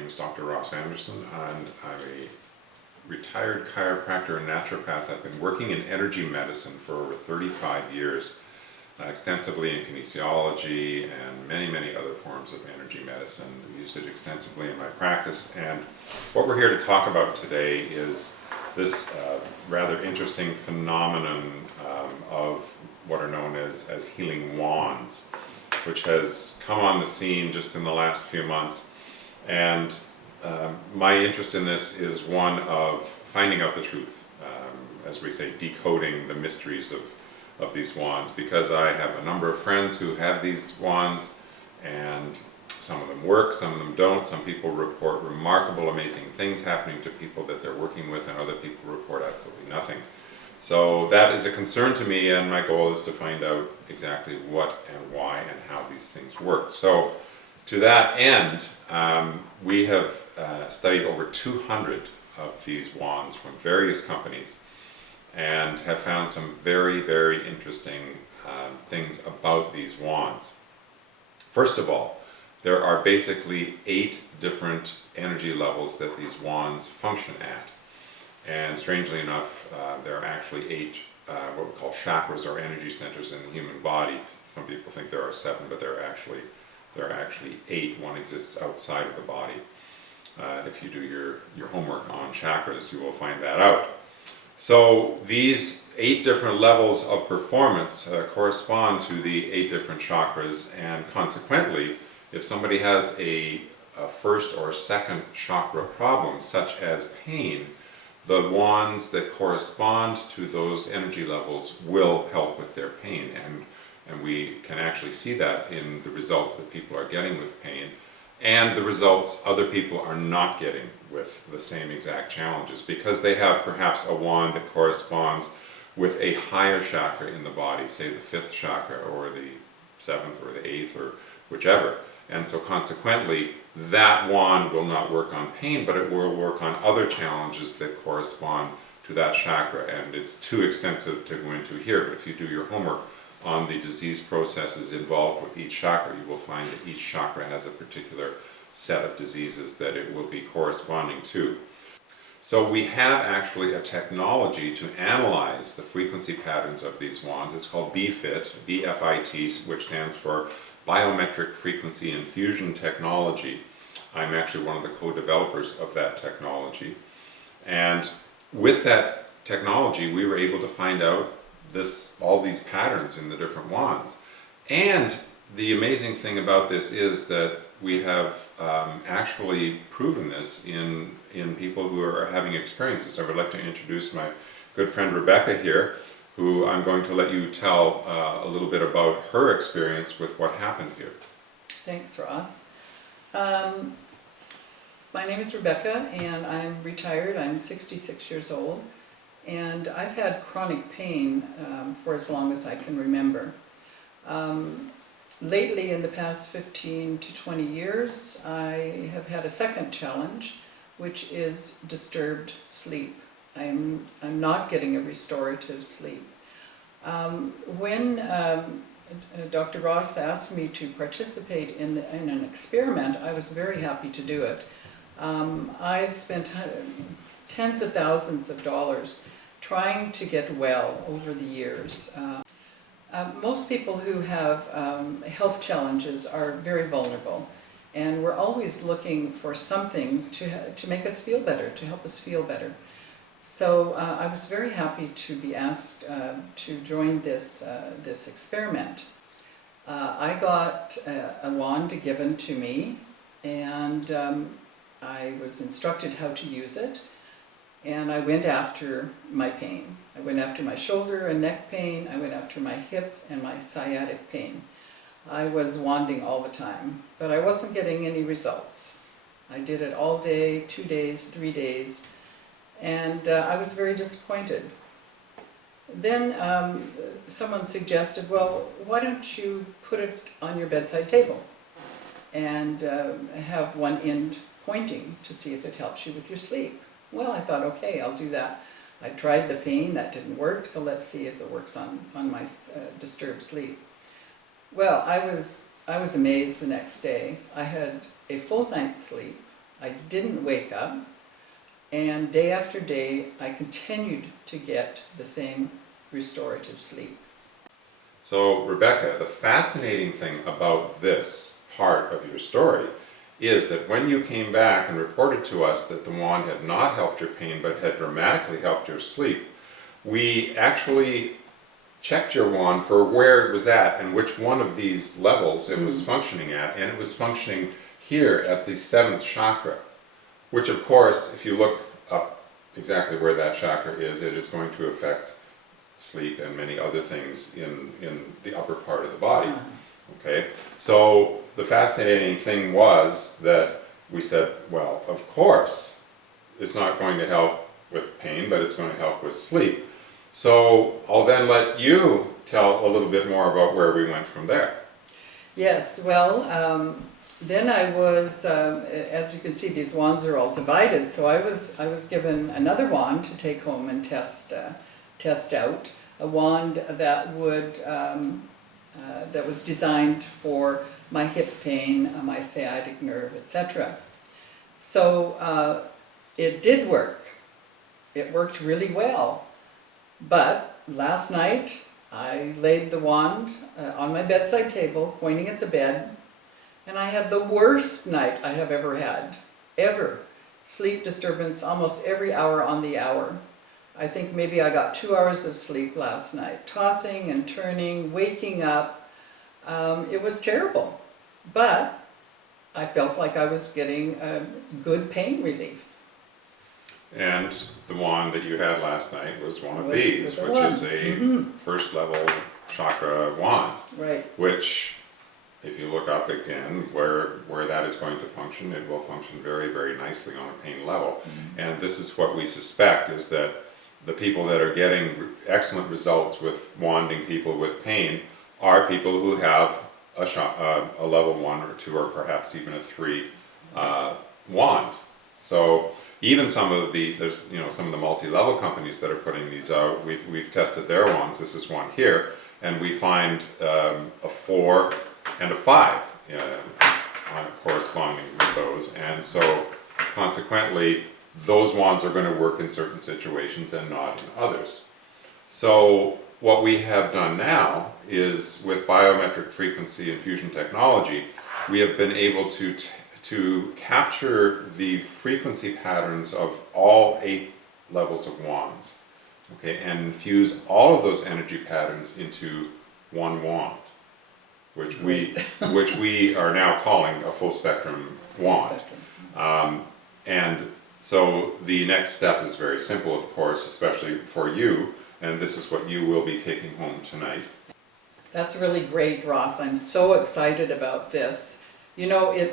name is Dr. Ross Anderson, and I'm a retired chiropractor and naturopath. I've been working in energy medicine for over 35 years, extensively in kinesiology and many other forms of energy medicine. I've used it extensively in my practice, and what we're here to talk about today is this rather interesting phenomenon of what are known as healing wands, which has come on the scene just in the last few months. And my interest in this is one of finding out the truth, as we say, decoding the mysteries of these wands, because I have a number of friends who have these wands, and some of them work, some of them don't. Some people report remarkable, amazing things happening to people that they're working with, and other people report absolutely nothing. So that is a concern to me, and my goal is to find out exactly what and why and how these things work. So to that end, we have studied over 200 of these wands from various companies and have found some very interesting things about these wands. First of all, there are basically 8 different energy levels that these wands function at. And strangely enough, there are actually 8 what we call chakras, or energy centers in the human body. Some people think there are 7, but there are actually 8. One exists outside of the body. If you do your homework on chakras, you will find that out. So these 8 different levels of performance correspond to the 8 different chakras, and consequently, if somebody has a first or second chakra problem, such as pain, the wands that correspond to those energy levels will help with their pain, and we can actually see that in the results that people are getting with pain, and the results other people are not getting with the same exact challenges, because they have perhaps a wand that corresponds with a higher chakra in the body, say the 5th chakra or the 7th or the 8th or whichever. And so consequently, that wand will not work on pain, but it will work on other challenges that correspond to that chakra. And it's too extensive to go into here, but if you do your homework on the disease processes involved with each chakra, you will find that each chakra has a particular set of diseases that it will be corresponding to. So we have actually a technology to analyze the frequency patterns of these wands. It's called B.F.I.T, B.F.I.T, which stands for Biometric Frequency Infusion Technology. I'm actually one of the co-developers of that technology. And with that technology, we were able to find out all these patterns in the different wands. And the amazing thing about this is that we have actually proven this in people who are having experiences. I would like to introduce my good friend Rebecca here, who I'm going to let you tell a little bit about her experience with what happened here. Thanks, Ross. My name is Rebecca, and I'm retired. I'm 66 years old, and I've had chronic pain for as long as I can remember. Lately, in the past 15 to 20 years, I have had a second challenge, which is disturbed sleep. I'm not getting a restorative sleep. When Dr. Ross asked me to participate in an experiment, I was very happy to do it. I've spent tens of thousands of dollars trying to get well over the years. Most people who have health challenges are very vulnerable, and we're always looking for something to make us feel better, to help us feel better. So I was very happy to be asked to join this experiment. I got a wand given to me, and I was instructed how to use it, and I went after my pain. I went after my shoulder and neck pain, I went after my hip and my sciatic pain. I was wanding all the time, but I wasn't getting any results. I did it all day, 2 days, 3 days, and I was very disappointed. Then someone suggested, well, why don't you put it on your bedside table and have one end pointing to see if it helps you with your sleep. Well, I thought, okay, I'll do that. I tried the pain, that didn't work, so let's see if it works on my disturbed sleep. Well, I was amazed the next day. I had a full night's sleep. I didn't wake up, and day after day I continued to get the same restorative sleep. So Rebecca, the fascinating thing about this part of your story is that when you came back and reported to us that the wand had not helped your pain but had dramatically helped your sleep, we actually checked your wand for where it was at and which one of these levels it was functioning at, and it was functioning here at the 7th chakra, which of course, if you look up exactly where that chakra is, it is going to affect sleep and many other things in the upper part of the body. Okay, so the fascinating thing was that we said, well, of course, it's not going to help with pain, but it's going to help with sleep. So I'll then let you tell a little bit more about where we went from there. Yes, well, then I was, as you can see, these wands are all divided, so I was given another wand to take home and test out, a wand that would that was designed for my hip pain, my sciatic nerve, etc. So it did work. It worked really well. But last night I laid the wand on my bedside table, pointing at the bed, and I had the worst night I have ever had. Ever. Sleep disturbance almost every hour on the hour. I think maybe I got 2 hours of sleep last night. Tossing and turning, waking up. It was terrible. But I felt like I was getting good pain relief. And the wand that you had last night was one of Was these, the which one. is a first level chakra wand. Right. Which, if you look up again where that is going to function, it will function very, very nicely on a pain level. And this is what we suspect, is that the people that are getting excellent results with wanding people with pain are people who have a level 1 or 2 or perhaps even a 3 wand. So even some of the some of the multi-level companies that are putting these out, we've tested their wands. This is one here, and we find a 4 and a 5 corresponding with those, and so consequently those wands are going to work in certain situations and not in others. So what we have done now is, with biometric frequency and fusion technology, we have been able to capture the frequency patterns of all 8 levels of wands, okay, and infuse all of those energy patterns into one wand, which we are now calling a full spectrum wand. And so the next step is very simple, of course, especially for you, and this is what you will be taking home tonight. That's really great, Ross. I'm so excited about this. You know,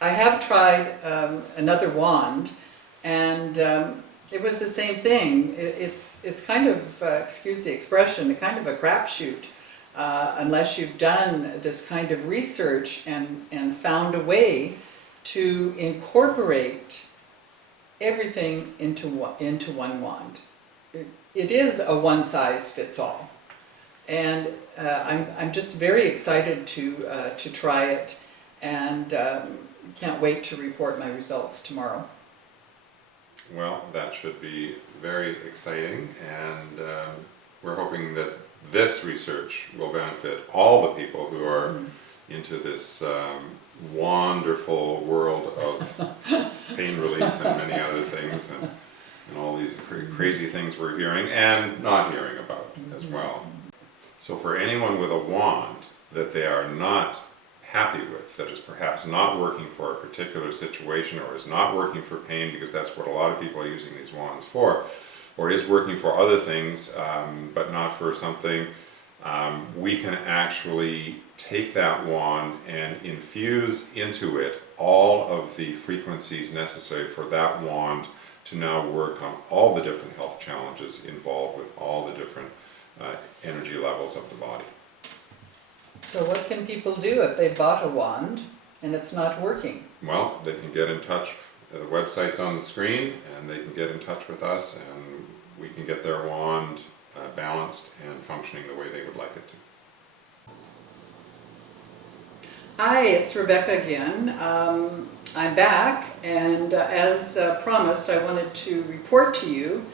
I have tried another wand, and it was the same thing. It's kind of, excuse the expression, kind of a crapshoot, unless you've done this kind of research and found a way to incorporate everything into one wand. It is a one-size-fits-all, and I'm just very excited to try it, and can't wait to report my results tomorrow. Well, that should be very exciting, and we're hoping that this research will benefit all the people who are into this wonderful world of pain relief and many other things, and all these crazy things we're hearing and not hearing about as well. So for anyone with a wand that they are not happy with, that is perhaps not working for a particular situation, or is not working for pain, because that's what a lot of people are using these wands for, or is working for other things but not for something, we can actually take that wand and infuse into it all of the frequencies necessary for that wand to now work on all the different health challenges involved with all the different energy levels of the body. So what can people do if they bought a wand and it's not working? Well, they can get in touch. The website's on the screen, and they can get in touch with us, and we can get their wand balanced and functioning the way they would like it to. Hi, it's Rebecca again. I'm back, and as promised, I wanted to report to you